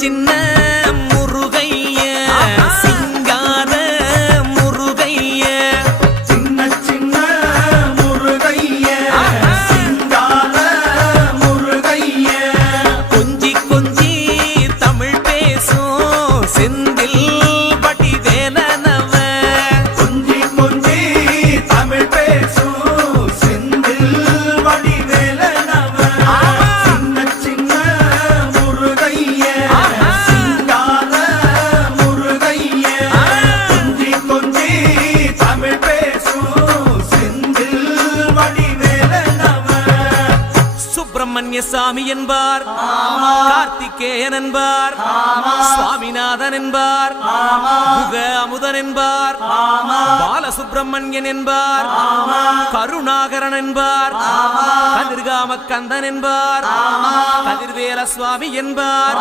சின்ன முருகைய சிங்கார முருகைய சின்ன முருகைய சிங்கார முருகைய கொஞ்சி கொஞ்சி தமிழ் பேசும் செந்தில் வடிவேலனவ கொஞ்சி கொஞ்சி தமிழ் பேசும் செந்தில் வடிவேலனவ சின்ன முருகைய சிங்கார முருகைய கொஞ்சி கொஞ்சி தமிழ் பேசும் செந்தில் வடிவேலனவ சுப்பிரமணிய சாமி என்பார், கார்த்திகேயன் என்பார், சுவாமிநாதன் என்பார், முக அமுதன் என்பார், பாலசுப்பிரமணியன் என்பார், கருணாகரன் என்பார், கதிர்காம கந்தன் என்பார், கதிர்வேல சுவாமி என்பார்.